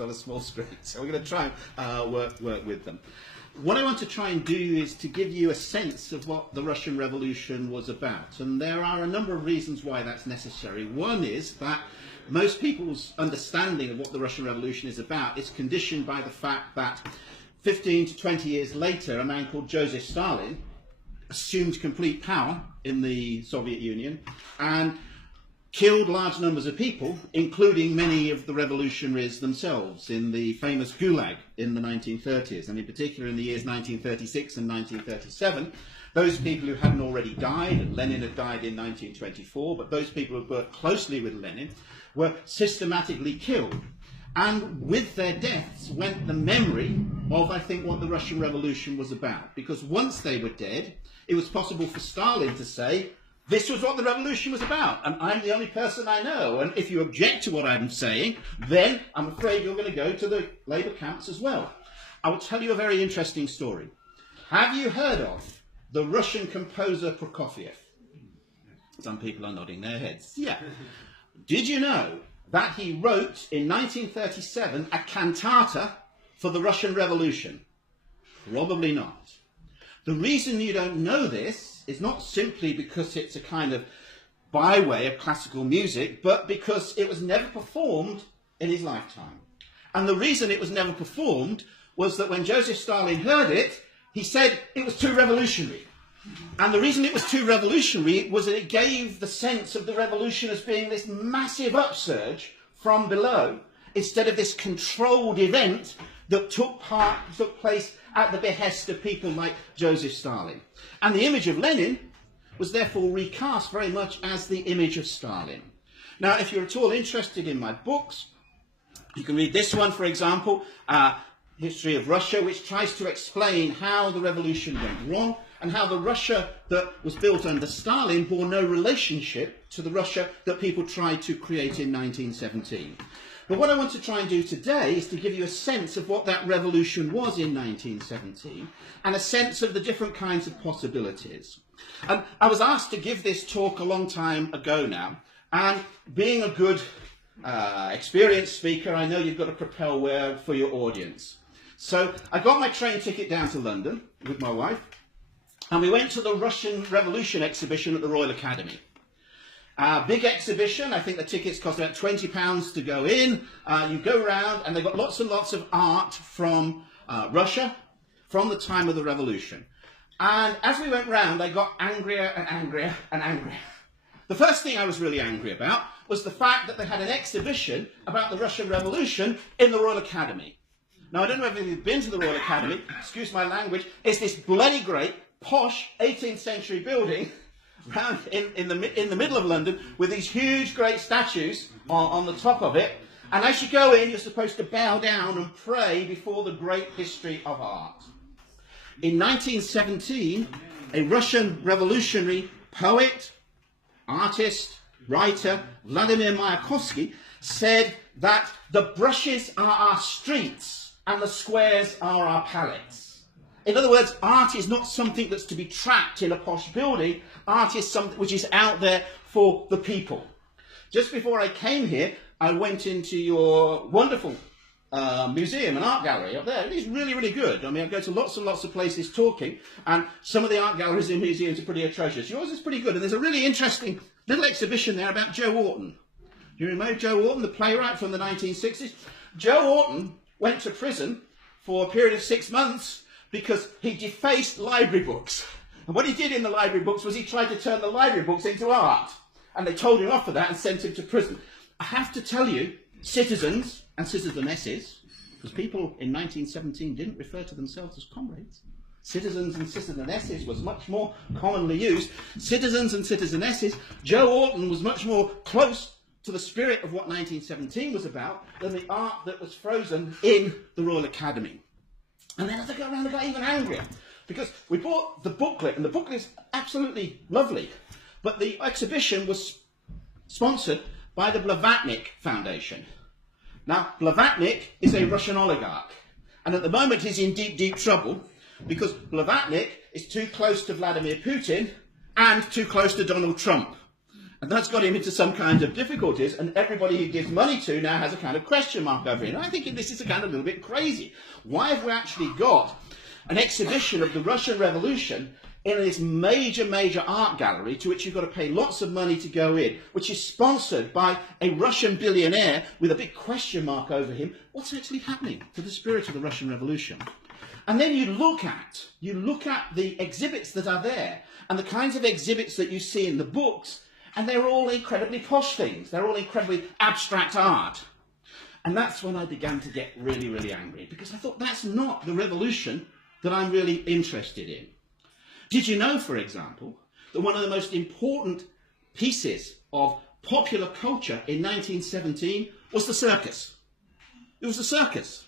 on a small screen, so we're going to try and work with them. What I want to try and do is to give you a sense of what the Russian Revolution was about, and there are a number of reasons why that's necessary. One is that most people's understanding of what the Russian Revolution is about is conditioned by the fact that 15 to 20 years later, a man called Joseph Stalin assumed complete power in the Soviet Union and killed large numbers of people, including many of the revolutionaries themselves, in the famous Gulag in the 1930s, and in particular in the years 1936 and 1937. Those people who hadn't already died, and Lenin had died in 1924, but those people who worked closely with Lenin were systematically killed. And with their deaths went the memory of, I think, what the Russian Revolution was about. Because once they were dead, it was possible for Stalin to say, this was what the revolution was about, and I'm the only person I know. And if you object to what I'm saying, then I'm afraid you're going to go to the labour camps as well. I will tell you a very interesting story. Have you heard of the Russian composer Prokofiev? Some people are nodding their heads. Yeah. Did you know that he wrote in 1937 a cantata for the Russian Revolution? Probably not. The reason you don't know this is not simply because it's a kind of byway of classical music, but because it was never performed in his lifetime. And the reason it was never performed was that when Joseph Stalin heard it, he said it was too revolutionary. And the reason it was too revolutionary was that it gave the sense of the revolution as being this massive upsurge from below, instead of this controlled event that took place at the behest of people like Joseph Stalin. And the image of Lenin was therefore recast very much as the image of Stalin. Now, if you're at all interested in my books, you can read this one, for example, History of Russia, which tries to explain how the revolution went wrong and how the Russia that was built under Stalin bore no relationship to the Russia that people tried to create in 1917. But what I want to try and do today is to give you a sense of what that revolution was in 1917 and a sense of the different kinds of possibilities. And I was asked to give this talk a long time ago now, and being a good experienced speaker, I know you've got to prepare well for your audience. So I got my train ticket down to London with my wife, and we went to the Russian Revolution exhibition at the Royal Academy. Big exhibition. I think the tickets cost about £20 to go in. You go around and they've got lots and lots of art from Russia from the time of the revolution. And as we went round, I got angrier and angrier and angrier. The first thing I was really angry about was the fact that they had an exhibition about the Russian Revolution in the Royal Academy. Now, I don't know if you've been to the Royal Academy, excuse my language, it's this bloody great, posh 18th century building around in the middle of London with these huge great statues on the top of it, and as you go in you're supposed to bow down and pray before the great history of art. In 1917, a Russian revolutionary poet, artist, writer, Vladimir Mayakovsky, said that the brushes are our streets and the squares are our palettes. In other words, art is not something that's to be trapped in a posh building. Art is something which is out there for the people. Just before I came here, I went into your wonderful museum and art gallery up there. It is really, really good. I mean, I go to lots and lots of places talking, and some of the art galleries in museums are pretty atrocious. Yours is pretty good, and there's a really interesting little exhibition there about Joe Orton. Do you remember Joe Orton, the playwright from the 1960s? Joe Orton went to prison for a period of 6 months because he defaced library books. And what he did in the library books was he tried to turn the library books into art. And they told him off for that and sent him to prison. I have to tell you, citizens and citizenesses, because people in 1917 didn't refer to themselves as comrades. Citizens and citizenesses was much more commonly used. Citizens and citizenesses, Joe Orton was much more close to the spirit of what 1917 was about than the art that was frozen in the Royal Academy. And then as I go around, I got even angrier, because we bought the booklet, and the booklet is absolutely lovely, but the exhibition was sponsored by the Blavatnik Foundation. Now, Blavatnik is a Russian oligarch, and at the moment he's in deep, deep trouble, because Blavatnik is too close to Vladimir Putin and too close to Donald Trump. And that's got him into some kind of difficulties, and everybody he gives money to now has a kind of question mark over it. And I think this is a kind of little bit crazy. Why have we actually got an exhibition of the Russian Revolution in this major, major art gallery to which you've got to pay lots of money to go in, which is sponsored by a Russian billionaire with a big question mark over him? What's actually happening to the spirit of the Russian Revolution? And then you look at the exhibits that are there, and the kinds of exhibits that you see in the books, and they're all incredibly posh things. They're all incredibly abstract art. And that's when I began to get really, really angry, because I thought that's not the revolution that I'm really interested in. Did you know, for example, that one of the most important pieces of popular culture in 1917 was the circus? It was the circus.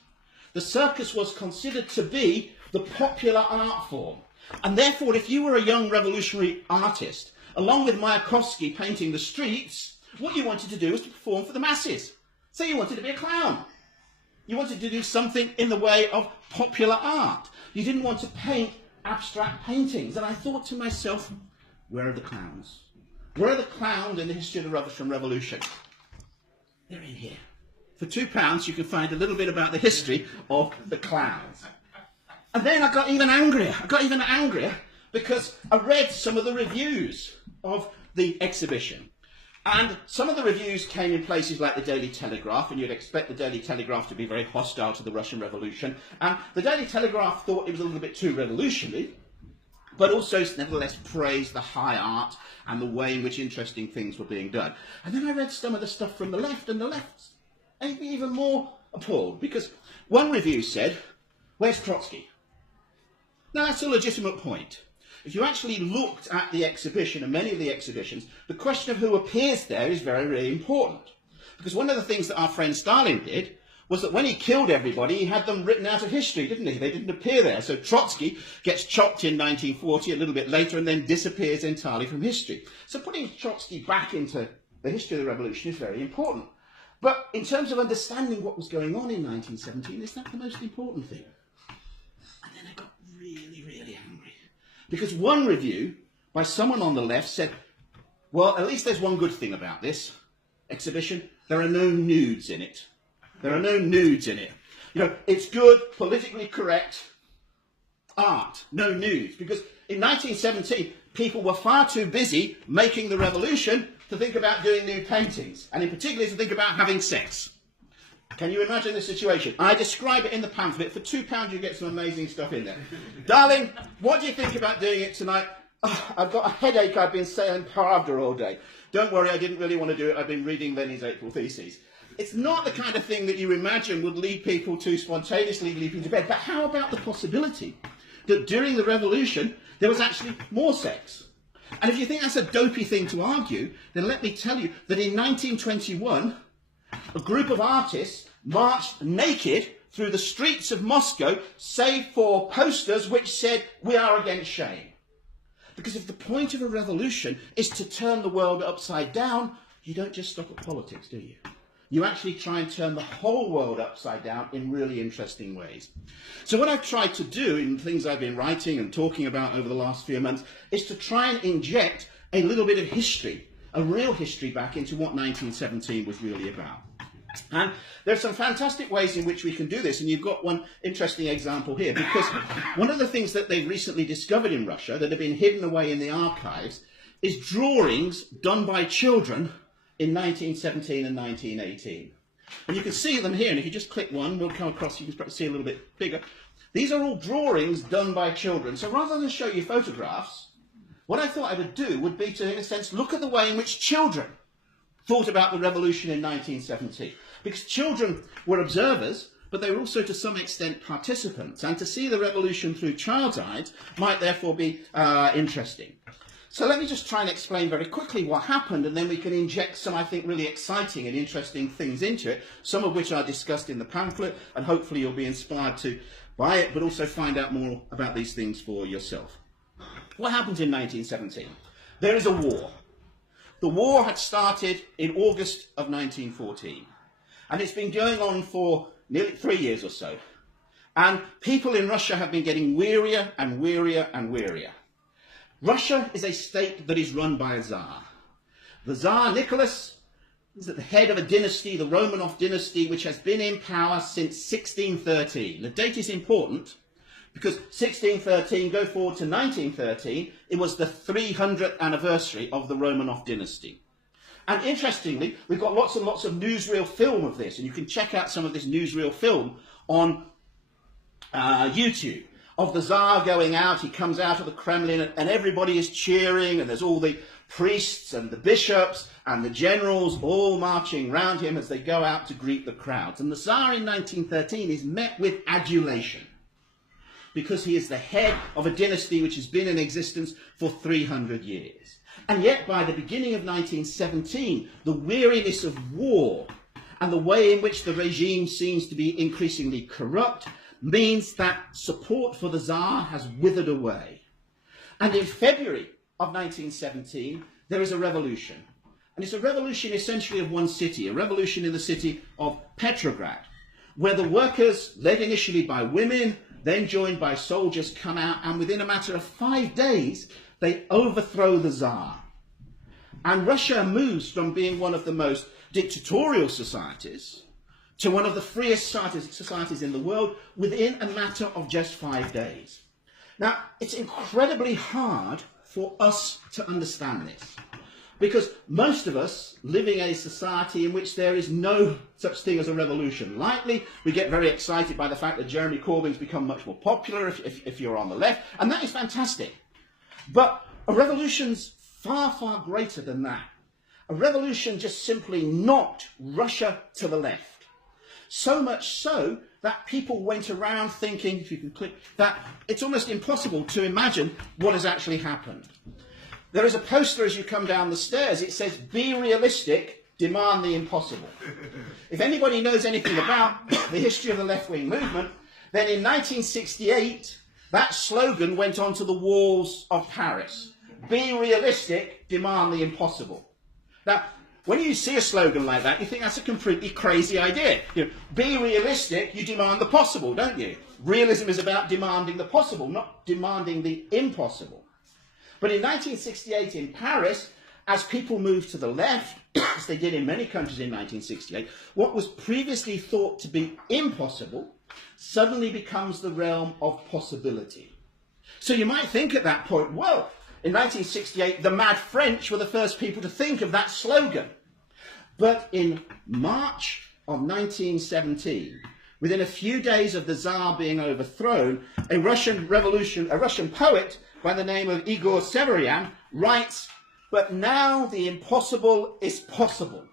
The circus was considered to be the popular art form. And therefore, if you were a young revolutionary artist, along with Mayakovsky painting the streets, what you wanted to do was to perform for the masses. So you wanted to be a clown. You wanted to do something in the way of popular art. You didn't want to paint abstract paintings. And I thought to myself, where are the clowns? Where are the clowns in the history of the Russian Revolution? They're in here. For £2 you can find a little bit about the history of the clowns. And then I got even angrier. I got even angrier because I read some of the reviews of the exhibition. And some of the reviews came in places like the Daily Telegraph, and you'd expect the Daily Telegraph to be very hostile to the Russian Revolution. And the Daily Telegraph thought it was a little bit too revolutionary, but also nevertheless praised the high art and the way in which interesting things were being done. And then I read some of the stuff from the left, and the left made me even more appalled, because one review said, "Where's Trotsky?" Now that's a legitimate point. If you actually looked at the exhibition, and many of the exhibitions, the question of who appears there is very, very important. Because one of the things that our friend Stalin did was that when he killed everybody, he had them written out of history, didn't he? They didn't appear there. So Trotsky gets chopped in 1940, a little bit later, and then disappears entirely from history. So putting Trotsky back into the history of the revolution is very important. But in terms of understanding what was going on in 1917, is that the most important thing? And then I got really, really angry. Because one review by someone on the left said, well, at least there's one good thing about this exhibition. There are no nudes in it. There are no nudes in it. You know, it's good, politically correct art, no nudes. Because in 1917, people were far too busy making the revolution to think about doing nude paintings, and in particular to think about having sex. Can you imagine the situation? I describe it in the pamphlet. For £2 you get some amazing stuff in there. Darling, what do you think about doing it tonight? Oh, I've got a headache. I've been saying Pravda all day. Don't worry, I didn't really want to do it. I've been reading Lenin's April Theses. It's not the kind of thing that you imagine would lead people to spontaneously leaping to bed. But how about the possibility that during the revolution there was actually more sex? And if you think that's a dopey thing to argue, then let me tell you that in 1921, a group of artists marched naked through the streets of Moscow, save for posters which said, "We are against shame." Because if the point of a revolution is to turn the world upside down, you don't just stop at politics, do you? You actually try and turn the whole world upside down in really interesting ways. So what I've tried to do in things I've been writing and talking about over the last few months is to try and inject a little bit of history, a real history back into what 1917 was really about. And there are some fantastic ways in which we can do this, and you've got one interesting example here, because one of the things that they've recently discovered in Russia that have been hidden away in the archives is drawings done by children in 1917 and 1918. And you can see them here, and if you just click one, we'll come across, you can perhaps see a little bit bigger. These are all drawings done by children. So rather than show you photographs, what I thought I would do would be to, in a sense, look at the way in which children thought about the revolution in 1917. Because children were observers, but they were also to some extent participants. And to see the revolution through child's eyes might therefore be interesting. So let me just try and explain very quickly what happened, and then we can inject some, I think, really exciting and interesting things into it, some of which are discussed in the pamphlet, and hopefully you'll be inspired to buy it, but also find out more about these things for yourself. What happened in 1917? There is a war. The war had started in August of 1914, and it's been going on for nearly 3 years or so. And people in Russia have been getting wearier and wearier and wearier. Russia is a state that is run by a Tsar. The Tsar Nicholas is at the head of a dynasty, the Romanov dynasty, which has been in power since 1613. The date is important because 1613, go forward to 1913, it was the 300th anniversary of the Romanov dynasty. And interestingly, we've got lots and lots of newsreel film of this, and you can check out some of this newsreel film on YouTube, of the Tsar going out. He comes out of the Kremlin and everybody is cheering, and there's all the priests and the bishops and the generals all marching round him as they go out to greet the crowds. And the Tsar in 1913 is met with adulation because he is the head of a dynasty which has been in existence for 300 years. And yet by the beginning of 1917, the weariness of war and the way in which the regime seems to be increasingly corrupt means that support for the Tsar has withered away. And in February of 1917, there is a revolution. And it's a revolution essentially of one city, a revolution in the city of Petrograd, where the workers, led initially by women, then joined by soldiers, come out, and within a matter of 5 days, they overthrow the Tsar. And Russia moves from being one of the most dictatorial societies to one of the freest societies in the world within a matter of just 5 days. Now, it's incredibly hard for us to understand this, because most of us living in a society in which there is no such thing as a revolution lightly. We get very excited by the fact that Jeremy Corbyn's become much more popular if you're on the left, and that is fantastic. But a revolution's far, far greater than that. A revolution just simply knocked Russia to the left. So much so that people went around thinking, if you can click, that it's almost impossible to imagine what has actually happened. There is a poster as you come down the stairs. It says, "Be realistic, demand the impossible." If anybody knows anything about the history of the left-wing movement, then in 1968, that slogan went onto the walls of Paris. Be realistic, demand the impossible. Now, when you see a slogan like that, you think that's a completely crazy idea. You know, be realistic, you demand the possible, don't you? Realism is about demanding the possible, not demanding the impossible. But in 1968 in Paris, as people moved to the left, as they did in many countries in 1968, what was previously thought to be impossible suddenly becomes the realm of possibility. So you might think at that point, well, in 1968, the Mad French were the first people to think of that slogan. But in March of 1917, within a few days of the Tsar being overthrown, a Russian poet by the name of Igor Severyan writes, "But now the impossible is possible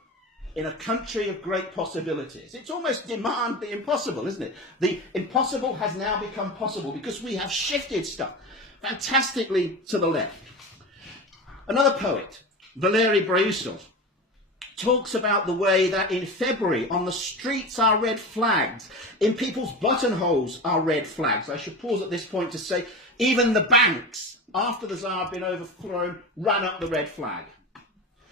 in a country of great possibilities." It's almost demand the impossible, isn't it? The impossible has now become possible because we have shifted stuff fantastically to the left. Another poet, Valery Brusov, talks about the way that in February on the streets are red flags, in people's buttonholes are red flags. I should pause at this point to say even the banks, after the Tsar had been overthrown, ran up the red flag.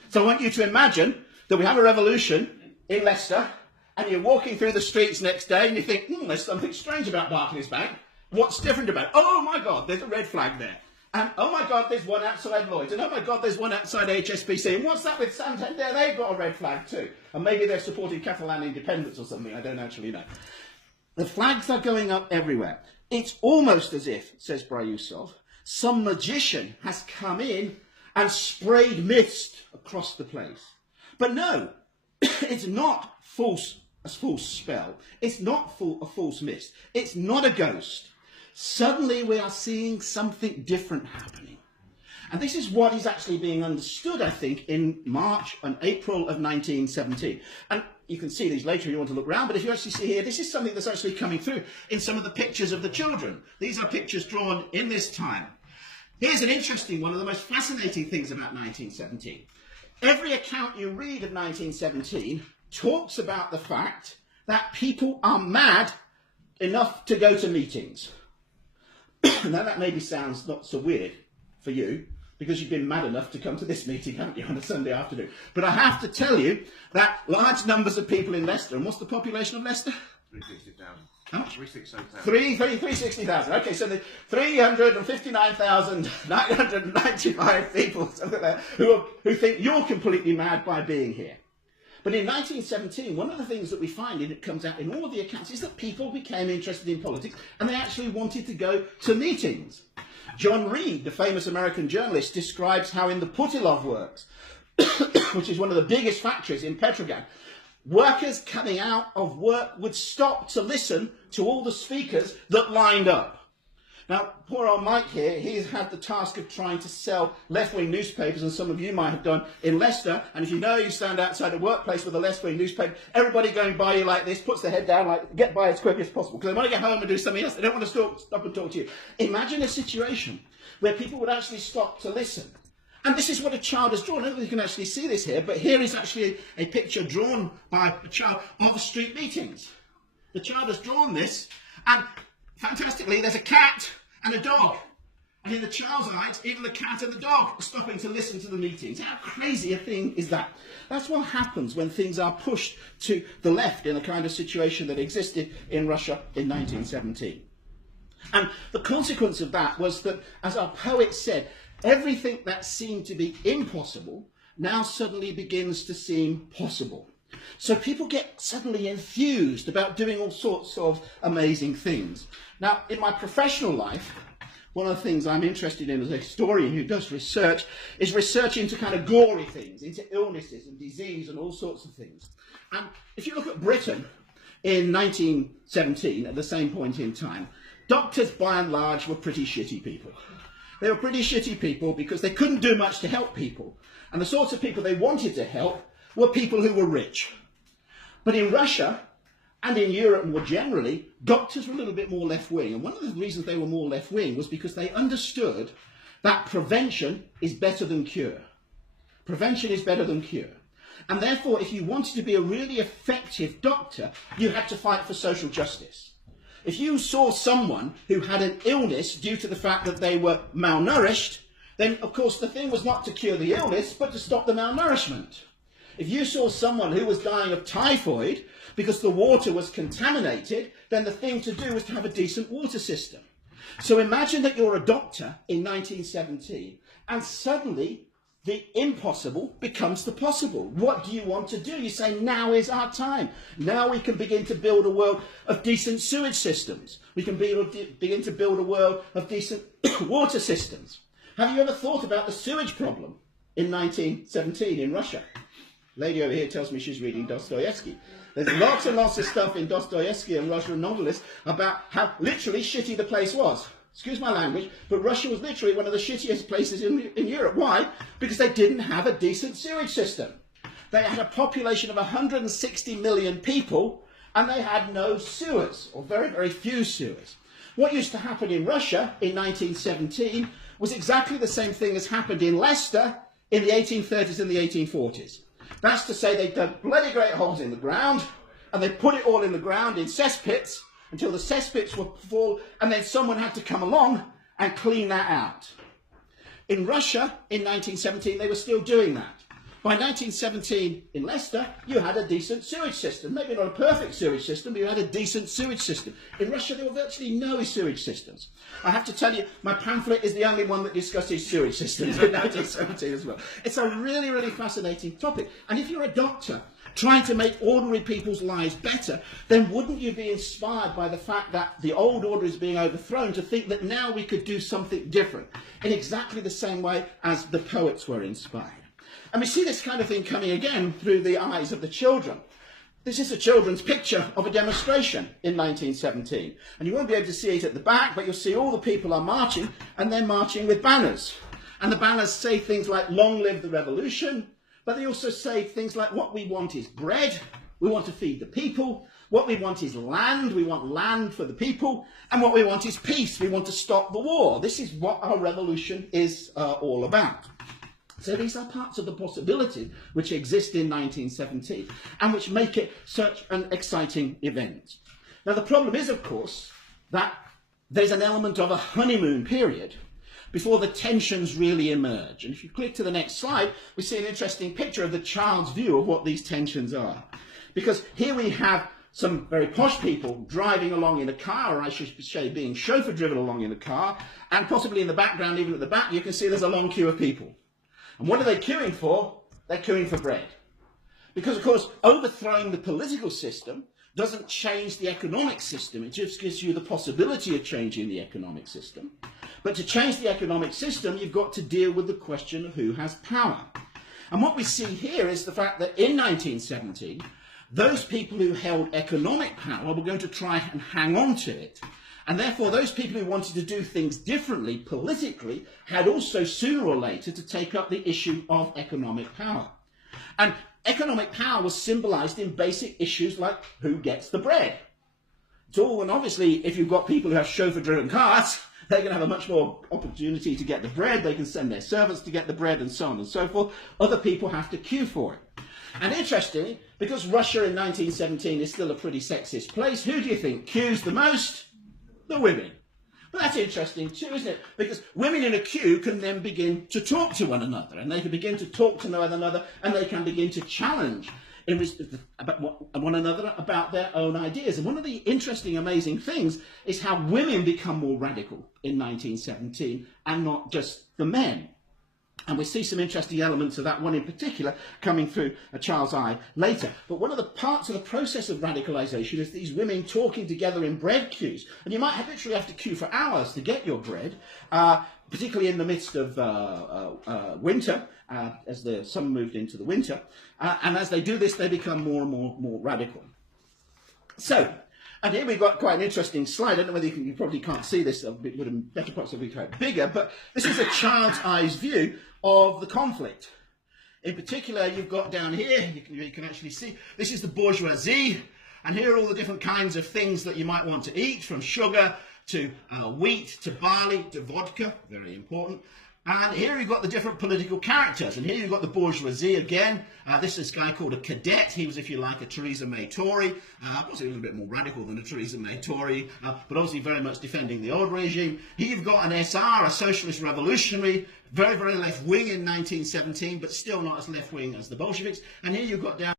So I want you to imagine that we have a revolution in Leicester and you're walking through the streets next day and you think, there's something strange about Barclays Bank. What's different about it? Oh my God, there's a red flag there. And oh my God, there's one outside Lloyd's. And oh my God, there's one outside HSBC. And what's that with Santander? They've got a red flag too. And maybe they're supporting Catalan independence or something. I don't actually know. The flags are going up everywhere. It's almost as if, says Brusov, some magician has come in and sprayed mist across the place. But no, it's not a false spell. It's not a false mist. It's not a ghost. Suddenly we are seeing something different happening. And this is what is actually being understood, I think, in March and April of 1917. And you can see these later if you want to look around, but if you actually see here, this is something that's actually coming through in some of the pictures of the children. These are pictures drawn in this time. Here's an interesting one of the most fascinating things about 1917. Every account you read of 1917 talks about the fact that people are mad enough to go to meetings. Now that maybe sounds not so weird for you, because you've been mad enough to come to this meeting, haven't you, on a Sunday afternoon. But I have to tell you that large numbers of people in Leicester, and what's the population of Leicester? 360,000. How much? 360,000. Okay, so the 359,995 people, something like that, who think you're completely mad by being here. But in 1917, one of the things that we find, and it comes out in all of the accounts, is that people became interested in politics and they actually wanted to go to meetings. John Reed, the famous American journalist, describes how in the Putilov works, which is one of the biggest factories in Petrograd, workers coming out of work would stop to listen to all the speakers that lined up. Now, poor old Mike here, he's had the task of trying to sell left-wing newspapers, and some of you might have done in Leicester, and if you know you stand outside a workplace with a left-wing newspaper, everybody going by you like this, puts their head down, like, get by as quick as possible, because they want to get home and do something else. They don't want to stop and talk to you. Imagine a situation where people would actually stop to listen. And this is what a child has drawn. I don't know if you can actually see this here, but here is actually a picture drawn by a child of street meetings. The child has drawn this, and fantastically, there's a cat and a dog. And in the child's eyes, even the cat and the dog are stopping to listen to the meetings. How crazy a thing is that? That's what happens when things are pushed to the left in the kind of situation that existed in Russia in 1917. And the consequence of that was that, as our poet said, everything that seemed to be impossible now suddenly begins to seem possible. So people get suddenly enthused about doing all sorts of amazing things. Now, in my professional life, one of the things I'm interested in as a historian who does research is research into kind of gory things, into illnesses and disease and all sorts of things. And if you look at Britain in 1917, at the same point in time, doctors by and large were pretty shitty people. They were pretty shitty people because they couldn't do much to help people. And the sorts of people they wanted to help were people who were rich. But in Russia, and in Europe more generally, doctors were a little bit more left-wing. And one of the reasons they were more left-wing was because they understood that prevention is better than cure. Prevention is better than cure. And therefore, if you wanted to be a really effective doctor, you had to fight for social justice. If you saw someone who had an illness due to the fact that they were malnourished, then of course the thing was not to cure the illness, but to stop the malnourishment. If you saw someone who was dying of typhoid because the water was contaminated, then the thing to do was to have a decent water system. So imagine that you're a doctor in 1917 and suddenly the impossible becomes the possible. What do you want to do? You say, now is our time. Now we can begin to build a world of decent sewage systems. We can begin to build a world of decent water systems. Have you ever thought about the sewage problem in 1917 in Russia? Lady over here tells me she's reading Dostoevsky. There's lots and lots of stuff in Dostoevsky and Russian novelists about how literally shitty the place was. Excuse my language, but Russia was literally one of the shittiest places in Europe. Why? Because they didn't have a decent sewage system. They had a population of 160 million people, and they had no sewers, or very, very few sewers. What used to happen in Russia in 1917 was exactly the same thing as happened in Leicester in the 1830s and the 1840s. That's to say they dug bloody great holes in the ground, and they put it all in the ground in cesspits until the cesspits were full, and then someone had to come along and clean that out. In Russia, in 1917, they were still doing that. By 1917, in Leicester, you had a decent sewage system. Maybe not a perfect sewage system, but you had a decent sewage system. In Russia, there were virtually no sewage systems. I have to tell you, my pamphlet is the only one that discusses sewage systems in 1917 as well. It's a really, really fascinating topic. And if you're a doctor trying to make ordinary people's lives better, then wouldn't you be inspired by the fact that the old order is being overthrown to think that now we could do something different in exactly the same way as the poets were inspired? And we see this kind of thing coming again through the eyes of the children. This is a children's picture of a demonstration in 1917. And you won't be able to see it at the back, but you'll see all the people are marching, and they're marching with banners. And the banners say things like, "Long live the revolution," but they also say things like, what we want is bread, we want to feed the people, what we want is land, we want land for the people, and what we want is peace, we want to stop the war. This is what our revolution is all about. So these are parts of the possibility which exist in 1917 and which make it such an exciting event. Now the problem is, of course, that there's an element of a honeymoon period before the tensions really emerge. And if you click to the next slide, we see an interesting picture of the child's view of what these tensions are. Because here we have some very posh people driving along in a car, or I should say being chauffeur driven along in a car, and possibly in the background, even at the back, you can see there's a long queue of people. And what are they queuing for? They're queuing for bread. Because, of course, overthrowing the political system doesn't change the economic system. It just gives you the possibility of changing the economic system. But to change the economic system, you've got to deal with the question of who has power. And what we see here is the fact that in 1917, those people who held economic power were going to try and hang on to it. And therefore, those people who wanted to do things differently politically had also sooner or later to take up the issue of economic power. And economic power was symbolized in basic issues like who gets the bread. It's all, and obviously, if you've got people who have chauffeur-driven cars, they're going to have a much more opportunity to get the bread. They can send their servants to get the bread and so on and so forth. Other people have to queue for it. And interestingly, because Russia in 1917 is still a pretty sexist place, who do you think queues the most? The women. But that's interesting too, isn't it? Because women in a queue can then begin to talk to one another, and they can begin to talk to one another, and they can begin to challenge one another about their own ideas. And one of the interesting, amazing things is how women become more radical in 1917, and not just the men. And we see some interesting elements of that, one in particular coming through a child's eye later. But one of the parts of the process of radicalisation is these women talking together in bread queues. And you might literally have to queue for hours to get your bread, particularly in the midst of winter, as the sun moved into the winter. And as they do this, they become more and more radical. So, and here we've got quite an interesting slide. I don't know whether you probably can't see this, it would have been better possibly quite bigger, but this is a child's eyes view of the conflict. In particular, you've got down here, you can actually see, this is the bourgeoisie, and here are all the different kinds of things that you might want to eat, from sugar to wheat to barley to vodka, very important. And here you've got the different political characters, and here you've got the bourgeoisie again. This is a guy called a cadet. He was, if you like, a Theresa May Tory, possibly a little bit more radical than a Theresa May Tory, but obviously very much defending the old regime. Here you've got an SR, a socialist revolutionary, very, very left-wing in 1917, but still not as left-wing as the Bolsheviks. And here you've got down